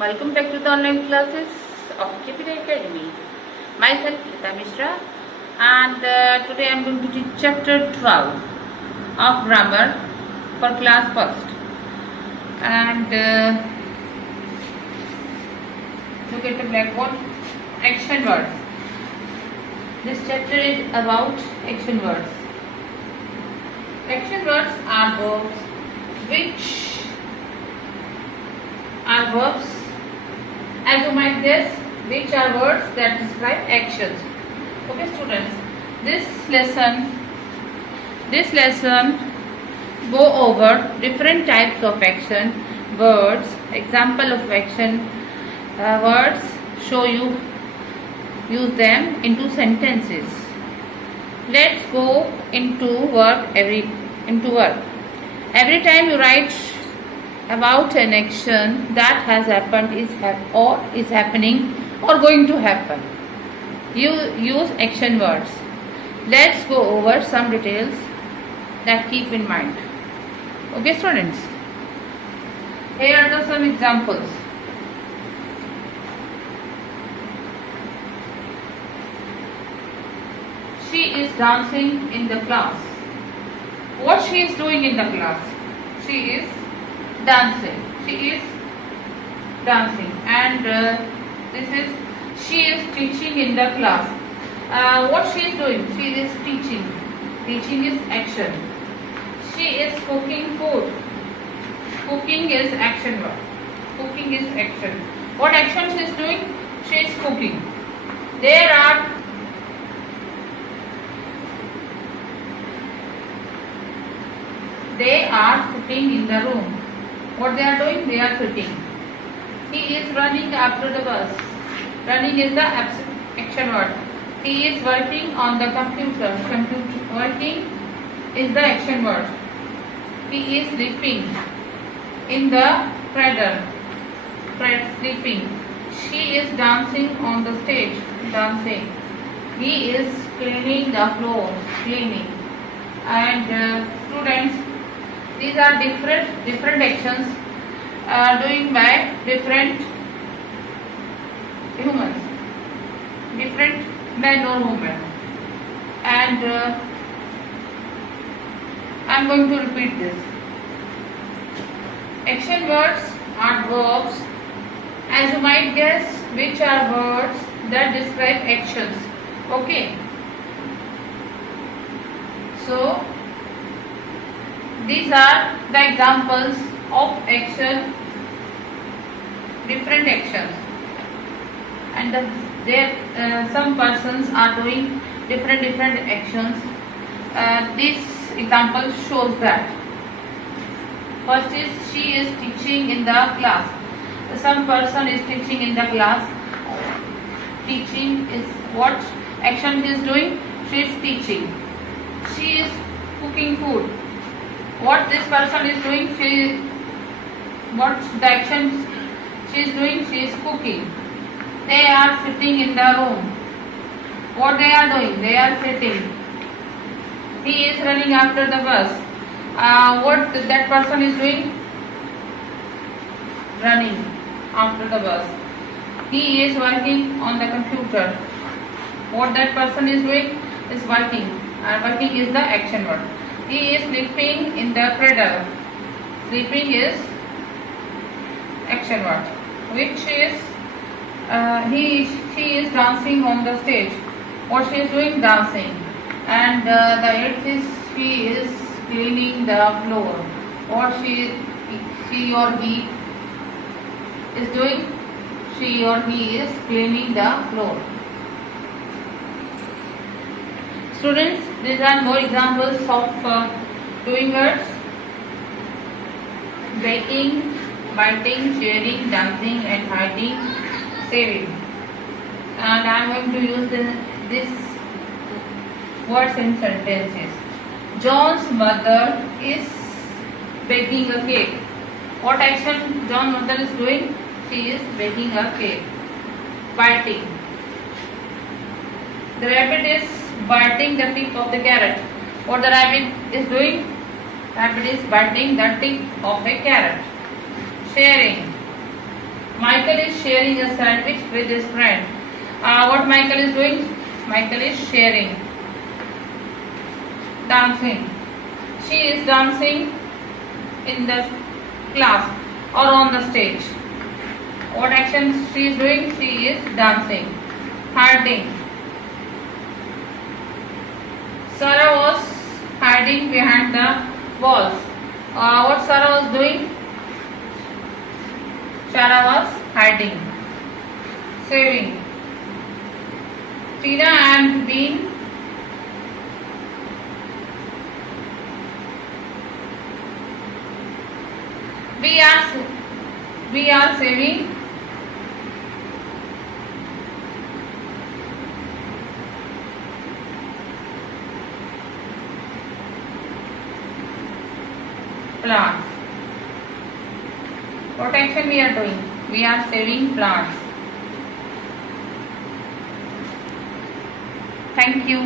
Welcome back to the online classes of KPI Academy. Myself Rita Mishra, and today I am going to teach chapter 12 of grammar for class first. And look at the blackboard. Action words. This chapter is about action words. Action words are verbs which are verbs, as you might guess, which are words that describe actions. Okay, students, this lesson go over different types of action words, example of action words, show you use them into sentences. Let's go into work. Every time you write about an action that has happened, is happening or going to happen, you use action words. Let's go over some details that keep in mind. Okay, students, here are some examples. She is dancing in the class. What she is doing in the class? She is dancing. And this is she is teaching in the class. What she is doing? She is teaching. Teaching is action. She is cooking food. Cooking is action word. Cooking is action. What action she is doing? She is cooking. They are sitting in the room. What they are doing? They are sitting. He is running after the bus. Running is the action word. He is working on the computer. Working is the action word. He is sleeping in the cradle. Sleeping. She is dancing on the stage. Dancing. He is cleaning the floor. Cleaning. And students, these are different actions doing by different humans, different men or women. And I am going to repeat this. Action words are verbs, as you might guess, which are words that describe actions. Okay. So these are the examples of action, different actions, and some persons are doing different actions. This example shows that. First is she is teaching in the class. Some person is teaching in the class. Teaching is what action she is doing? She is teaching. She is cooking food. What this person is doing? What the action she is doing? She is cooking. They are sitting in the room. What they are doing? They are sitting. He is running after the bus. What that person is doing? Running after the bus. He is working on the computer. What that person is doing? Is working. Working is the action word. He is sleeping in the cradle. Sleeping is action word. Which is she is dancing on the stage. What she is doing? Dancing. And the eighth is she is cleaning the floor. What she or he is doing? She or he is cleaning the floor. Students, these are more examples of doing words: baking, biting, sharing, dancing, and hiding, saving. And I am going to use this words in sentences. John's mother is baking a cake. What action John's mother is doing? She is baking a cake. Biting. The rabbit is biting the tip of the carrot. What the rabbit is doing? Rabbit is biting the tip of a carrot. Sharing. Michael is sharing a sandwich with his friend. What Michael is doing? Michael is sharing. Dancing. She is dancing in the class or on the stage. What action she is doing? She is dancing. Hiding. Sarah was hiding behind the walls. What Sarah was doing? Sarah was hiding. Saving. Tina and Bean we are saving plants. What action we are doing? We are saving plants. Thank you.